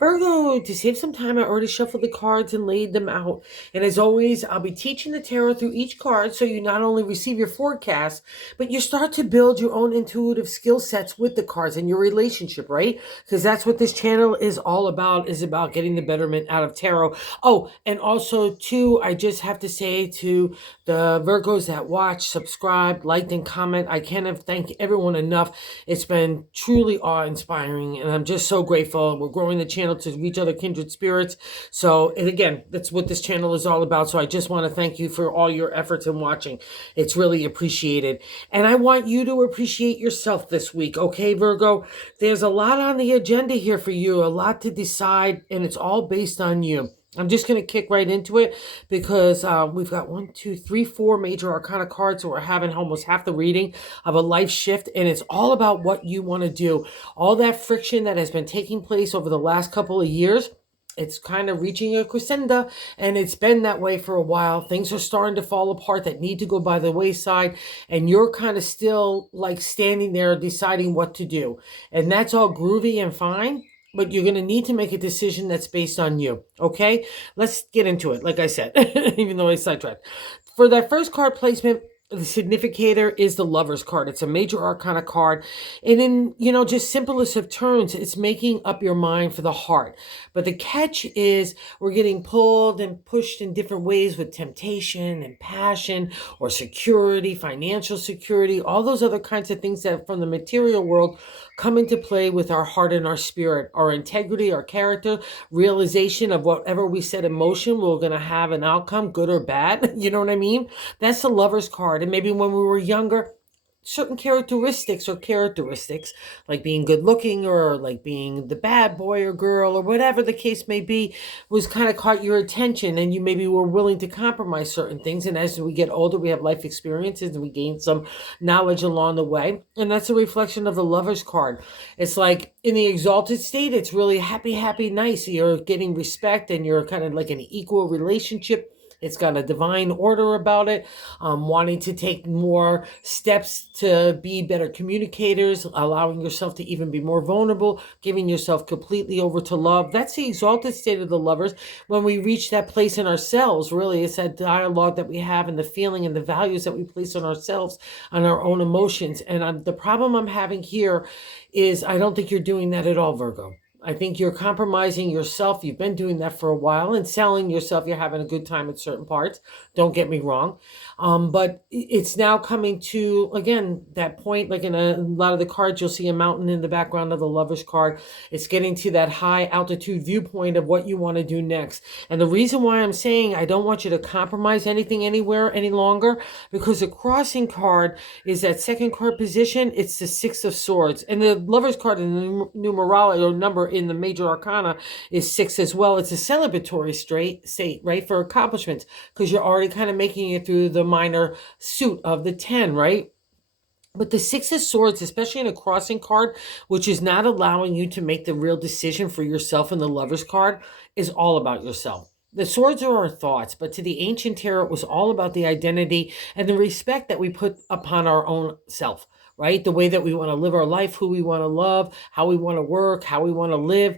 Virgo, to save some time, I already shuffled the cards and laid them out. And as always, I'll be teaching the tarot through each card so you not only receive your forecast, but you start to build your own intuitive skill sets with the cards and your relationship, right? Because that's what this channel is all about, is about getting the betterment out of tarot. Oh, and also, too, I just have to say to the Virgos that watch, subscribe, liked, and comment, I cannot thank everyone enough. It's been truly awe-inspiring, and I'm just so grateful. We're growing the channel to reach other kindred spirits. So, and again, that's what this channel is all about. So I just want to thank you for all your efforts in watching. It's really appreciated. And I want you to appreciate yourself this week, okay, Virgo? There's a lot on the agenda here for you, a lot to decide, and it's all based on you. I'm just going to kick right into it because we've got 4 major arcana cards. So we're having almost half the reading of a life shift, and it's all about what you want to do. All that friction that has been taking place over the last couple of years, it's kind of reaching a crescendo, and it's been that way for a while. Things are starting to fall apart that need to go by the wayside, and you're kind of still like standing there deciding what to do. And that's all groovy and fine, but you're going to need to make a decision that's based on you. Okay, let's get into it. Like I said, even though I sidetracked. For that first card placement, the significator is the Lover's card. It's a major arcana card. And in, just simplest of terms, it's making up your mind for the heart. But the catch is we're getting pulled and pushed in different ways with temptation and passion or security, financial security, all those other kinds of things that from the material world come into play with our heart and our spirit, our integrity, our character, realization of whatever we set in motion, we're going to have an outcome, good or bad. You know what I mean? That's the Lover's card. And maybe when we were younger, certain characteristics like being good looking or like being the bad boy or girl or whatever the case may be was kind of caught your attention, and you maybe were willing to compromise certain things. And as we get older, we have life experiences and we gain some knowledge along the way, and that's a reflection of the Lover's card. It's like in the exalted state, it's really happy, nice. You're getting respect and you're kind of like an equal relationship. It's got a divine order about it, wanting to take more steps to be better communicators, allowing yourself to even be more vulnerable, giving yourself completely over to love. That's the exalted state of the Lovers. When we reach that place in ourselves, really, it's that dialogue that we have and the feeling and the values that we place on ourselves, on our own emotions. And the problem I'm having here is I don't think you're doing that at all, Virgo. I think you're compromising yourself. You've been doing that for a while and selling yourself. You're having a good time at certain parts. Don't get me wrong. But it's now coming to, again, that point, like in a lot of the cards, you'll see a mountain in the background of the Lover's card. It's getting to that high altitude viewpoint of what you want to do next. And the reason why I'm saying I don't want you to compromise anything anywhere any longer, because the crossing card is that second card position. It's the Six of Swords. And the Lover's card in the numerology or number in the major arcana is 6 as well. It's a celebratory state, right, for accomplishments, because you're already kind of making it through the minor suit of the 10, right? But the Six of Swords, especially in a crossing card, which is not allowing you to make the real decision for yourself in the Lover's card, is all about yourself. The swords are our thoughts, but to the ancient tarot, it was all about the identity and the respect that we put upon our own self, right? The way that we want to live our life, who we want to love, how we want to work, how we want to live.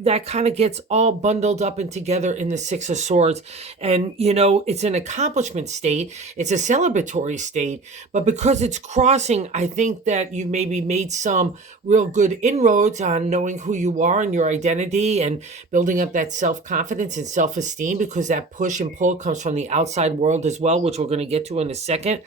That kind of gets all bundled up and together in the Six of Swords. And, it's an accomplishment state. It's a celebratory state. But because it's crossing, I think that you maybe made some real good inroads on knowing who you are and your identity and building up that self-confidence and self-esteem, because that push and pull comes from the outside world as well, which we're going to get to in a second.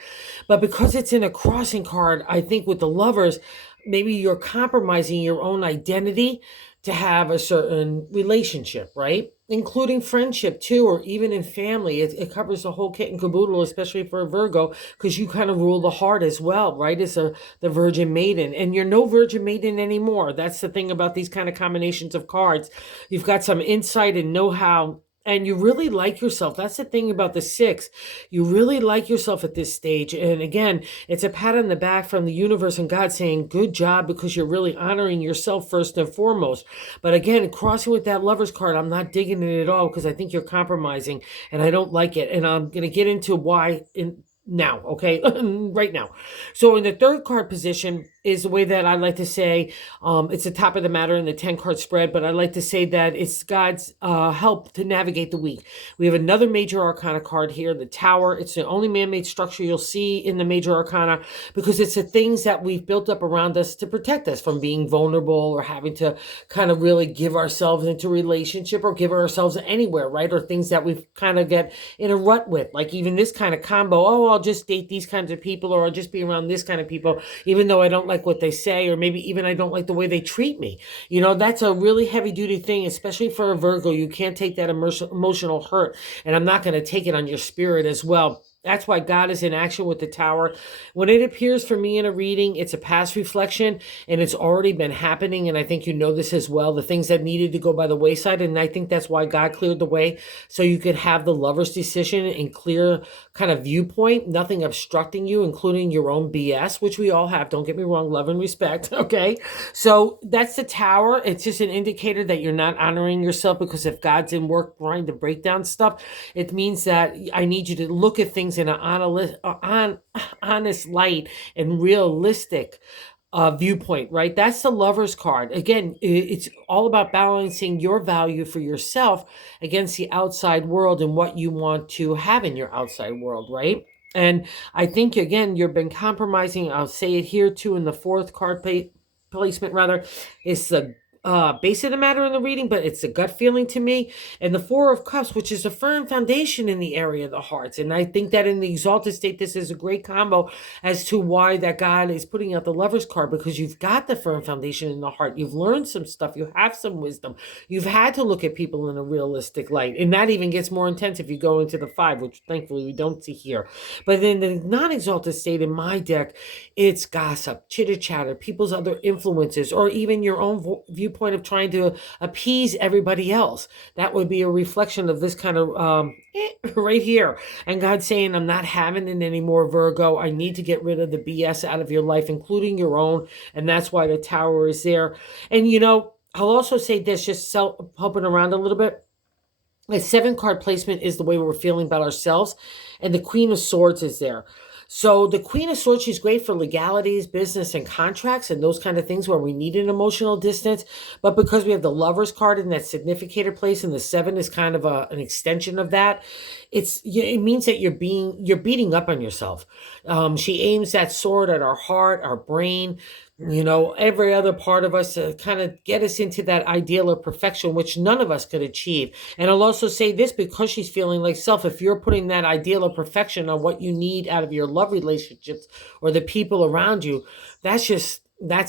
But because it's in a crossing card, I think with the Lovers, maybe you're compromising your own identity to have a certain relationship, right? Including friendship too, or even in family. It covers the whole kit and caboodle, especially for a Virgo, because you kind of rule the heart as well, right? As the Virgin Maiden. And you're no Virgin Maiden anymore. That's the thing about these kind of combinations of cards. You've got some insight and know-how, and you really like yourself. That's the thing about the 6. You really like yourself at this stage. And again, it's a pat on the back from the universe and God saying, good job, because you're really honoring yourself first and foremost. But again, crossing with that Lover's card, I'm not digging it at all, because I think you're compromising and I don't like it. And I'm going to get into why in now, okay? Right now. So in the third card position is the way that I like to say, it's the top of the matter in the 10 card spread, but I like to say that it's God's help to navigate the week. We have another major arcana card here, the Tower. It's the only man-made structure you'll see in the major arcana because it's the things that we've built up around us to protect us from being vulnerable or having to kind of really give ourselves into relationship or give ourselves anywhere, right? Or things that we've kind of get in a rut with, like even this kind of combo. Oh, I'll just date these kinds of people, or I'll just be around this kind of people, even though I don't like what they say, or maybe even I don't like the way they treat me. You know, that's a really heavy duty thing, especially for a Virgo. You can't take that emotional hurt, and I'm not going to take it on your spirit as well. That's why God is in action with the Tower. When it appears for me in a reading, it's a past reflection and it's already been happening. And I think you know this as well, the things that needed to go by the wayside. And I think that's why God cleared the way so you could have the lover's decision and clear kind of viewpoint, nothing obstructing you, including your own BS, which we all have. Don't get me wrong, love and respect. Okay. So that's the Tower. It's just an indicator that you're not honoring yourself, because if God's in work trying to break down stuff, it means that I need you to look at things in an honest light and realistic viewpoint, right? That's the Lover's card. Again, it's all about balancing your value for yourself against the outside world and what you want to have in your outside world, right? And I think, again, you've been compromising. I'll say it here too in the fourth card placement, rather. It's the base of the matter in the reading, but it's a gut feeling to me. And the Four of Cups, which is a firm foundation in the area of the hearts. And I think that in the exalted state, this is a great combo as to why that God is putting out the Lover's card, because you've got the firm foundation in the heart. You've learned some stuff. You have some wisdom. You've had to look at people in a realistic light. And that even gets more intense if you go into the 5, which thankfully we don't see here. But in the non-exalted state in my deck, it's gossip, chitter-chatter, people's other influences, or even your own viewpoint of trying to appease everybody else. That would be a reflection of this kind of right here. And God saying, I'm not having it anymore, Virgo. I need to get rid of the BS out of your life, including your own. And that's why the Tower is there. And, you know, I'll also say this, just helping around a little bit. A 7 card placement is the way we're feeling about ourselves. And the Queen of Swords is there. So the Queen of Swords, she's great for legalities, business, and contracts, and those kind of things where we need an emotional distance. But because we have the Lover's card in that significator place, and the 7 is kind of an extension of that, it means that you're beating up on yourself. She aims that sword at our heart, our brain, you know, every other part of us to kind of get us into that ideal of perfection, which none of us could achieve. And I'll also say this, because she's feeling like self, if you're putting that ideal of perfection on what you need out of your love relationships or the people around you, that's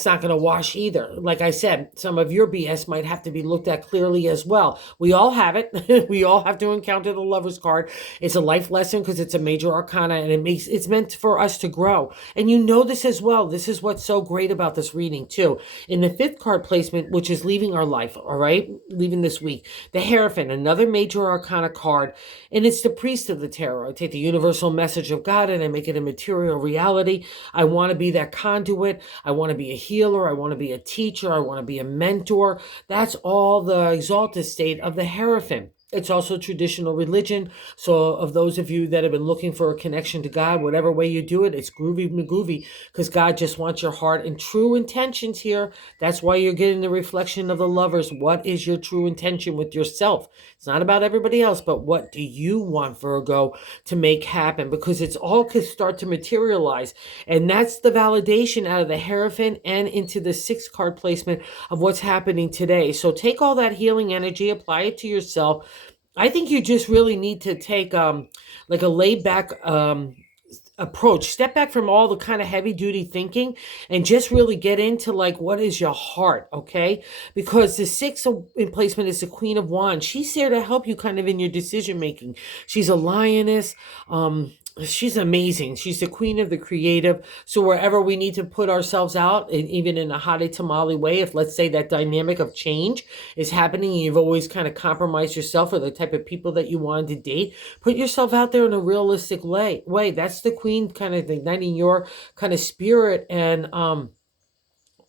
not going to wash either. Like I said, some of your BS might have to be looked at clearly as well. We all have it. We all have to encounter the Lover's card. It's a life lesson because it's a major arcana, and it's meant for us to grow. And you know this as well. This is what's so great about this reading too. In the 5th card placement, which is leaving our life, all right, leaving this week, the Hierophant, another major arcana card, and it's the Priest of the Tarot. I take the universal message of God and I make it a material reality. I want to be that conduit. I want to be a healer. I want to be a teacher. I want to be a mentor. That's all the exalted state of the Hierophant. It's also traditional religion. So of those of you that have been looking for a connection to God, whatever way you do it, it's groovy magoovy, because God just wants your heart and true intentions here. That's why you're getting the reflection of the Lovers. What is your true intention with yourself? It's not about everybody else, but what do you want, Virgo, to make happen? Because it's all could start to materialize. And that's the validation out of the Hierophant and into the 6th card placement of what's happening today. So take all that healing energy, apply it to yourself. I think you just really need to take like a laid back approach. Step back from all the kind of heavy duty thinking and just really get into like, what is your heart? Okay. Because the 6 in placement is the Queen of Wands. She's there to help you kind of in your decision making. She's a lioness. She's amazing. She's the queen of the creative. So wherever we need to put ourselves out, and even in a hottie tamale way, if let's say that dynamic of change is happening and you've always kind of compromised yourself or the type of people that you wanted to date, put yourself out there in a realistic way. That's the queen kind of igniting your kind of spirit and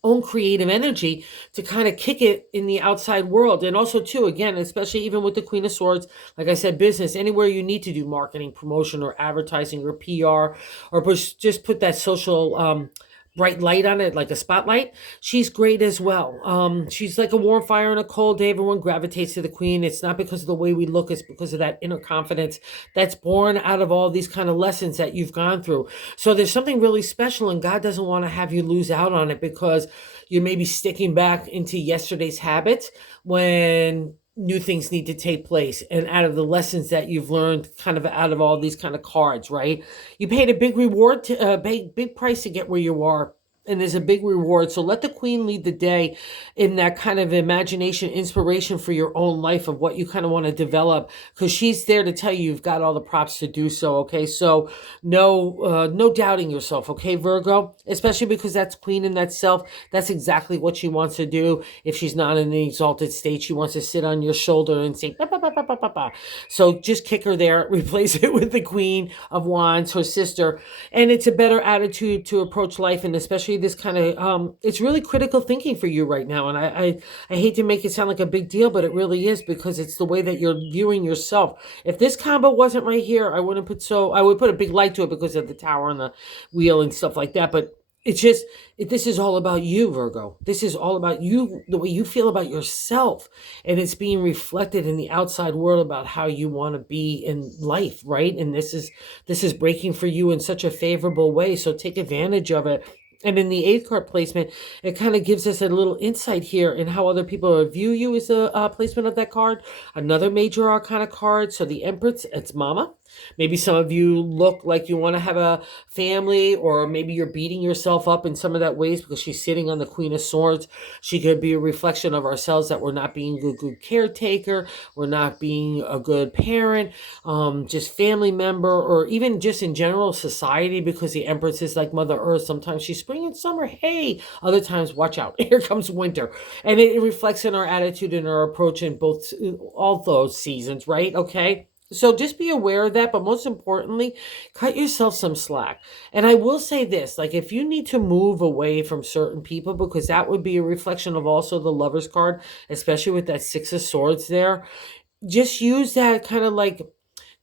own creative energy to kind of kick it in the outside world. And also too, again, especially even with the Queen of Swords, like I said, business, anywhere you need to do marketing, promotion, or advertising, or PR, or just put that social bright light on it, like a spotlight. She's great as well. She's like a warm fire on a cold day. Everyone gravitates to the Queen. It's not because of the way we look, it's because of that inner confidence that's born out of all these kind of lessons that you've gone through. So there's something really special, and God doesn't want to have you lose out on it because you may be sticking back into yesterday's habits when new things need to take place, and out of the lessons that you've learned kind of out of all these kind of cards, right? You paid a big reward to big price to get where you are, and there's a big reward. So let the Queen lead the day in that kind of imagination, inspiration for your own life of what you kind of want to develop, because she's there to tell you you've got all the props to do so. Okay, so no doubting yourself, okay, Virgo, especially because that's Queen in that self. That's exactly what she wants to do. If she's not in an exalted state, she wants to sit on your shoulder and say ba, ba, ba, ba, ba, ba, ba. So just kick her there, replace it with the Queen of Wands, her sister, and it's a better attitude to approach life. And especially this kind of it's really critical thinking for you right now. And I hate to make it sound like a big deal, but it really is, because it's the way that you're viewing yourself. If this combo wasn't right here, I would put a big light to it because of the tower and the wheel and stuff like that. But it's just, this is all about you, Virgo. This is all about you, the way you feel about yourself. And it's being reflected in the outside world about how you want to be in life, right? And this is breaking for you in such a favorable way. So take advantage of it. And in the 8th card placement, it kind of gives us a little insight here in how other people view you as a placement of that card. Another major arcana card. So the Empress, it's Mama. Maybe some of you look like you want to have a family, or maybe you're beating yourself up in some of that ways because she's sitting on the Queen of Swords. She could be a reflection of ourselves, that we're not being a good caretaker, we're not being a good parent, just family member, or even just in general society, because the Empress is like Mother Earth. Sometimes she's spring and summer, hey. Other times, watch out, here comes winter. And it reflects in our attitude and our approach in all those seasons, right? Okay. So just be aware of that, but most importantly, cut yourself some slack. And I will say this, like, if you need to move away from certain people, because that would be a reflection of also the Lover's card, especially with that 6 of Swords there, just use that kind of like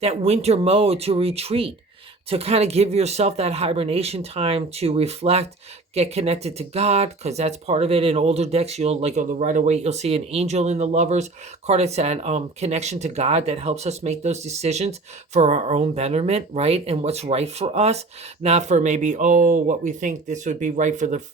that winter mode to retreat, to kind of give yourself that hibernation time to reflect, get connected to God, because that's part of it. In older decks, you'll like on the Rider-Waite, you'll see an angel in the Lovers card. It's that connection to God that helps us make those decisions for our own betterment, right? And what's right for us, not for maybe, what we think this would be right for the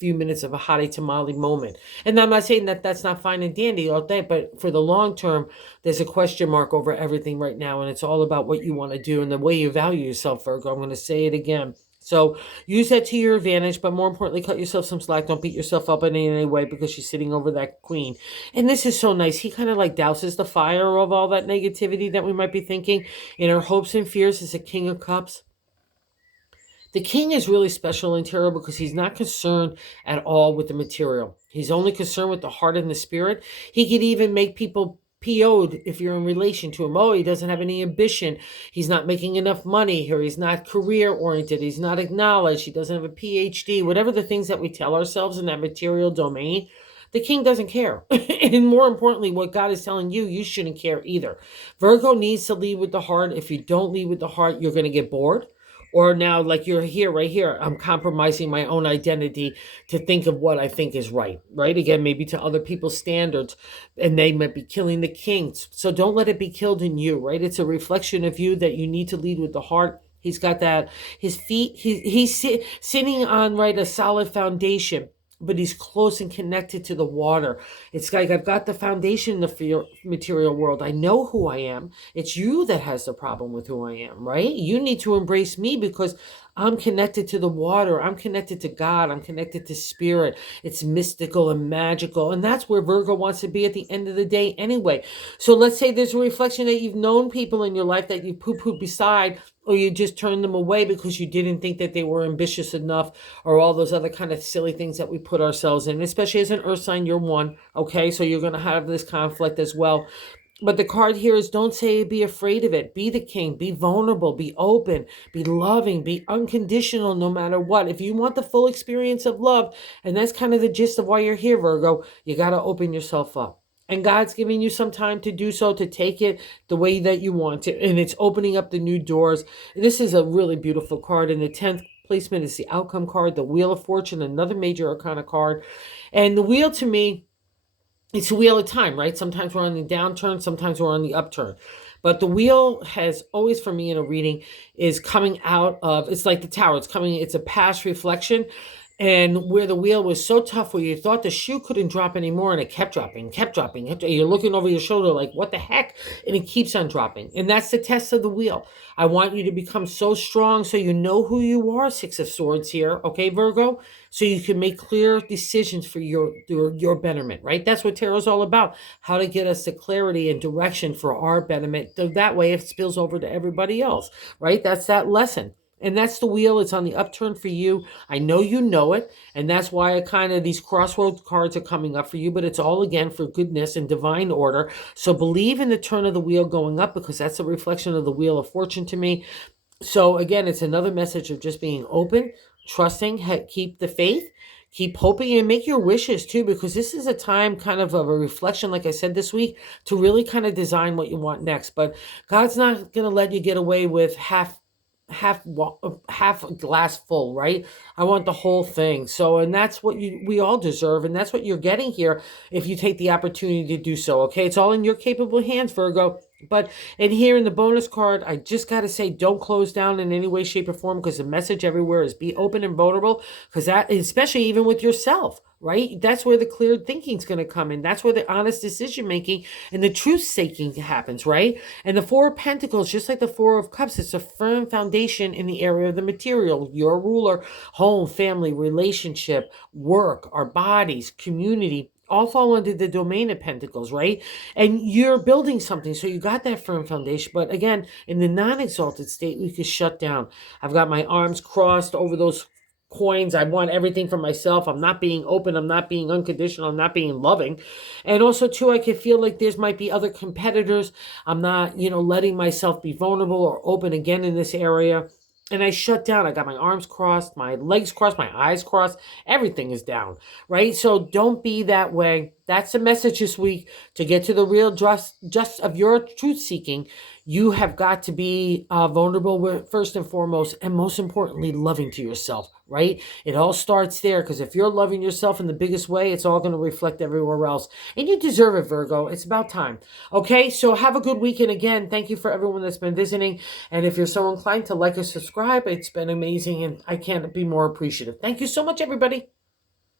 few minutes of a hottie tamale moment. And I'm not saying that that's not fine and dandy all day, but for the long term, there's a question mark over everything right now. And it's all about what you want to do and the way you value yourself, Virgo. I'm going to say it again. So use that to your advantage, but more importantly, cut yourself some slack. Don't beat yourself up in any way because she's sitting over that Queen. And this is so nice. He kind of like douses the fire of all that negativity that we might be thinking. In our hopes and fears is a King of Cups. The King is really special in tarot because he's not concerned at all with the material. He's only concerned with the heart and the spirit. He could even make people PO'd if you're in relation to him. Oh, he doesn't have any ambition. He's not making enough money here. He's not career oriented. He's not acknowledged. He doesn't have a PhD. Whatever the things that we tell ourselves in that material domain, the King doesn't care. And more importantly, what God is telling you, you shouldn't care either. Virgo needs to lead with the heart. If you don't lead with the heart, you're going to get bored. Or now, like you're here, right here, I'm compromising my own identity to think of what I think is right? Again, maybe to other people's standards, and they might be killing the King. So don't let it be killed in you, right? It's a reflection of you that you need to lead with the heart. He's got that, his feet, he's sitting on, right, a solid foundation, but he's close and connected to the water. It's like, I've got the foundation in the material world. I know who I am. It's you that has the problem with who I am, right? You need to embrace me because I'm connected to the water. I'm connected to God. I'm connected to spirit. It's mystical and magical. And that's where Virgo wants to be at the end of the day anyway. So let's say there's a reflection that you've known people in your life that you poo-pooed beside, or you just turned them away because you didn't think that they were ambitious enough, or all those other kind of silly things that we put ourselves in. Especially as an earth sign, you're one, okay? So you're going to have this conflict as well. But the card here is don't say be afraid of it. Be the king. Be vulnerable. Be open. Be loving. Be unconditional no matter what. If you want the full experience of love, and that's kind of the gist of why you're here, Virgo, you got to open yourself up. And God's giving you some time to do so, to take it the way that you want it. And it's opening up the new doors. This is a really beautiful card. And the 10th placement is the outcome card, the Wheel of Fortune, another major arcana card. And the wheel to me, it's a wheel of time, right? Sometimes we're on the downturn, sometimes we're on the upturn. But the wheel has always, for me in a reading, is coming out of, it's like the tower. It's a past reflection. And where the wheel was so tough, where you thought the shoe couldn't drop anymore, and it kept dropping, kept dropping. You're looking over your shoulder like, what the heck? And it keeps on dropping. And that's the test of the wheel. I want you to become so strong so you know who you are, Six of Swords here, okay, Virgo? So you can make clear decisions for your betterment, right? That's what tarot's all about, how to get us to clarity and direction for our betterment. So that way it spills over to everybody else, right? That's that lesson. And that's the wheel. It's on the upturn for you. I know you know it. And that's why these crossroads cards are coming up for you. But it's all, again, for goodness and divine order. So believe in the turn of the wheel going up, because that's a reflection of the Wheel of Fortune to me. So again, it's another message of just being open, trusting, keep the faith, keep hoping, and make your wishes too, because this is a time kind of a reflection, like I said this week, to really kind of design what you want next. But God's not going to let you get away with half glass full, right? I want the whole thing. So, and that's what we all deserve, and that's what you're getting here if you take the opportunity to do so. Okay, it's all in your capable hands, Virgo. But in here in the bonus card, I just got to say, don't close down in any way, shape, or form, because the message everywhere is be open and vulnerable, because that, especially even with yourself, right? That's where the clear thinking is going to come in. That's where the honest decision making and the truth seeking happens, right? And the Four of Pentacles, just like the Four of Cups, it's a firm foundation in the area of the material, your ruler, home, family, relationship, work, our bodies, community, all fall under the domain of Pentacles, right? And you're building something, so you got that firm foundation. But again, in the non-exalted state, we could shut down. I've got my arms crossed over those coins. I want everything for myself. I'm not being open. I'm not being unconditional. I'm not being loving. And also, too, I can feel like there's might be other competitors. I'm not, letting myself be vulnerable or open again in this area. And I shut down. I got my arms crossed, my legs crossed, my eyes crossed. Everything is down, right? So don't be that way. That's the message this week. To get to the real just of your truth seeking, you have got to be vulnerable first and foremost, and most importantly, loving to yourself, right? It all starts there, because if you're loving yourself in the biggest way, it's all going to reflect everywhere else. And you deserve it, Virgo. It's about time. Okay, so have a good weekend. Again, thank you for everyone that's been visiting. And if you're so inclined to like or subscribe, it's been amazing, and I can't be more appreciative. Thank you so much, everybody.